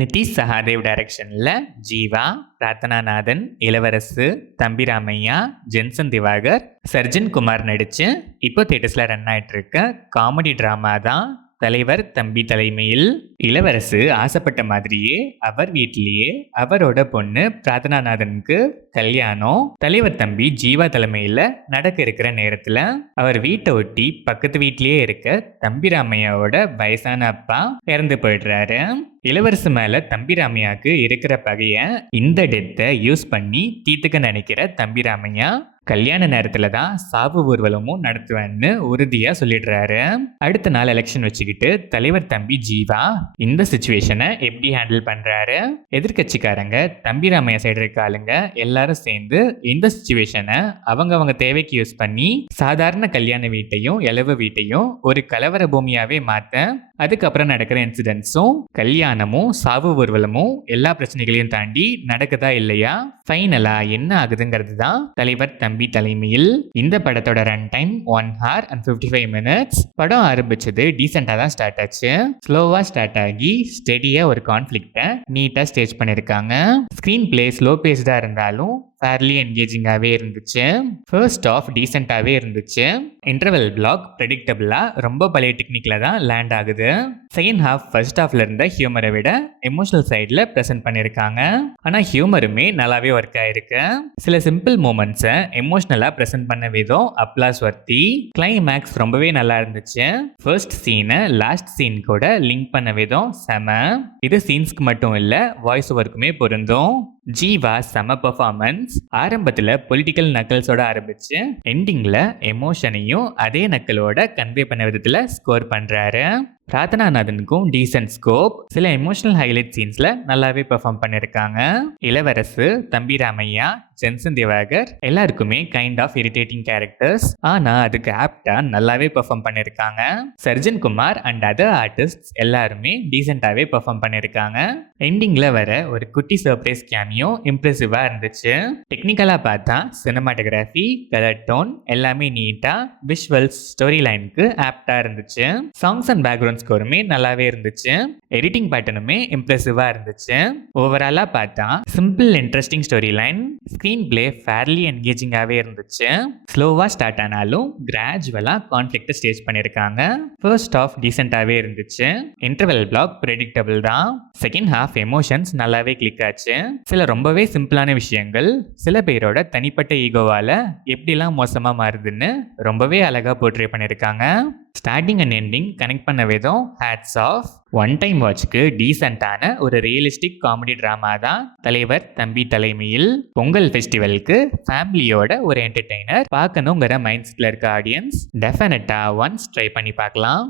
நிதிஷ் சகாதேவ் டைரக்ஷன்ல ஜீவா, பிரார்த்தனா நாதன், இளவரசு, Thambi Ramaiah, Jensen Diwakar, surgeon Kumar நடிச்சு இப்போ தியேட்டர்ஸ்ல ரன் ஆயிட்டு இருக்க காமெடி டிராமா தான் தலைவர் தம்பி தலைமையில். இளவரசு ஆசைப்பட்ட மாதிரியே அவர் வீட்டிலேயே அவரோட பொண்ணு பிரார்த்தனாநாதனுக்கு கல்யாணம் தலைவர் தம்பி ஜீவா தலைமையில நடக்க இருக்கிற நேரத்துல அவர் வீட்டை ஒட்டி பக்கத்து வீட்லயே இருக்க தம்பிராமையாவோட வயசான அப்பா இறந்து போயிடுறாரு. இளவரசு மேல தம்பிராமையாக்கு இருக்கிற பகைய இந்த டெத்தை யூஸ் பண்ணி தீர்த்துக்க நினைக்கிற தம்பிராமையா கல்யாண நேரத்துல தான் சாவு ஊர்வலமும் நடத்துவேன்னு உறுதியா சொல்லிடுறாரு. அடுத்த நாள் எலெக்ஷன் வச்சுக்கிட்டு தலைவர் தம்பி ஜீவா இந்த சிச்சுவேஷனை எப்படி ஹேண்டில் பண்றாரு? எதிர்கட்சிக்காரங்க தம்பிராமையா சைடு இருக்க ஆளுங்க எல்லாரும் சேர்ந்து இந்த சிச்சுவேஷனை அவங்க தேவைக்கு யூஸ் பண்ணி சாதாரண கல்யாண வீட்டையும் இலவு வீட்டையும் ஒரு கலவர பூமியாவே மாத்த அதுக்கப்புறம் நடக்கிற இன்சிடென்ட்ஸும் கல்யாணமும் சாவு ஊர்வலமும் எல்லா பிரச்சனைகளையும் தாண்டி நடக்குதா இல்லையா, ஃபைனலா என்ன ஆகுதுங்கிறது தான் தலைவர் தம்பி தலைமையில். இந்த படத்தோட run time 1 hour and 55 minutes. படம் ஆரம்பிச்சது டீசெண்டா தான் ஸ்டார்ட் ஆச்சு. ஸ்லோவா ஸ்டார்ட் ஆகி ஸ்டெடியா ஒரு கான்ஃபிளிக்ட நீட்டா ஸ்டேஜ் பண்ணிருக்காங்க. ஸ்கிரீன் பிளே ஸ்லோ பேஸ்டா இருந்தாலும் ஃபேர்லி என்கேஜிங்காகவே இருந்துச்சு. ஃபர்ஸ்ட் ஆஃப் டீசெண்டாகவே இருந்துச்சு. இன்டர்வல் பிளாக் ப்ரெடிக்டபிளா ரொம்ப பழைய டெக்னிக்கில் தான் லேண்ட் ஆகுது. செகண்ட் ஹாஃப் ஃபர்ஸ்ட் ஹாஃப்ல இருந்த ஹியூமரை விட எமோஷனல் சைடில் ப்ரெசென்ட் பண்ணியிருக்காங்க. ஆனால் ஹியூமருமே நல்லாவே ஒர்க் ஆயிருக்கு. சில சிம்பிள் மூமெண்ட்ஸை எமோஷ்னலாக ப்ரெசென்ட் பண்ண விதம் அப்ளாஸ் வர்த்தி. கிளைமேக்ஸ் ரொம்பவே நல்லா இருந்துச்சு. ஃபர்ஸ்ட் சீனை லாஸ்ட் சீன் கூட லிங்க் பண்ண விதம் செம. இது சீன்ஸ்க்கு மட்டும் இல்லை வாய்ஸ் ஓவருக்குமே பொருந்தும். ஜீவா செம பெர்ஃபார்மன்ஸ். ஆரம்பத்தில் பொலிட்டிக்கல் நக்கல்ஸோட ஆரம்பிச்சு எண்டிங்ல எமோஷனையும் அதே நக்கலோட கன்வே பண்ண விதத்தில் ஸ்கோர் பண்றாரு. பிரார்த்தனாநாதனுக்கும் டீசென்ட் ஸ்கோப். சில எமோஷனல் ஹைலைட் சீன்ஸ்ல நல்லாவே பெர்ஃபார்ம் பண்ணிருக்காங்க. இளவரசு, தம்பிராமையா, ஜென்சன் திவாகர் எல்லாருக்குமே கைண்ட் ஆஃப் இரிட்டேட்டிங் கேரக்டர்ஸ். ஆனா அதுக்கு ஆப்டா நல்லாவே பெர்ஃபார்ம் பண்ணிருக்காங்க. Surgeon Kumar and other artist எல்லாருமே டீசென்டாவே பெர்ஃபார்ம் பண்ணிருக்காங்க. எண்டிங்ல வர ஒரு குட்டி சர்ப்ரைஸ் கேமியோ இம்ப்ரெசிவா இருந்துச்சு. டெக்னிக்கலா பார்த்தா சினிமாட்டோகிராஃபி, கலர் டோன் எல்லாமே நீட்டா, விஷுவல்ஸ், ஸ்டோரி லைனுக்கு ஆப்டா இருந்துச்சு. சாங்ஸ் அண்ட் பேக்ரவுண்ட் ஸ்கோருமே நல்லாவே இருந்துச்சு. எடிட்டிங் பேட்டர்னுமே இம்ப்ரெசிவா இருந்துச்சு. ஓவராலா பார்த்தா simple interesting story line, screen play fairly என்கேஜிங்காகவே இருந்துச்சு. ஸ்லோவா ஸ்டார்ட் ஆனாலும் கிராஜுவலா கான்ஃபிளிக்ட் ஸ்டேஜ் பண்ணியிருக்காங்க. ஃபர்ஸ்ட் ஆஃப் டீசெண்டாகவே இருந்துச்சு. இன்டர்வல் பிளாக் ப்ரெடிக்டபிள் தான். செகண்ட் ஹாஃப் எமோஷன்ஸ் நல்லாவே கிளிக் ஆச்சு. சில ரொம்பவே சிம்பிளான விஷயங்கள் சில பேரோட தனிப்பட்ட ஈகோவால எப்படிலாம் மோசமா மாறுதுன்னு ரொம்பவே அழகா போர்ட்ரே பண்ணியிருக்காங்க. ஸ்டார்டிங் அண்ட் எண்டிங் கனெக்ட் பண்ண விதம் ஹேட்ஸ் ஆஃப். ஒன் டைம் வாட்ச்க்கு டீசென்டான ஒரு ரியலிஸ்டிக் காமெடி டிராமா தான் தலைவர் தம்பி தலைமையில். பொங்கல் ஃபெஸ்டிவலுக்கு ஃபேமிலியோட ஒரு என்டர்டெய்னர் பார்க்கணுங்கிற மைண்ட் செட்ல இருக்க ஆடியன்ஸ் டெஃபினட்டா ஒன்ஸ் ட்ரை பண்ணி பார்க்கலாம்.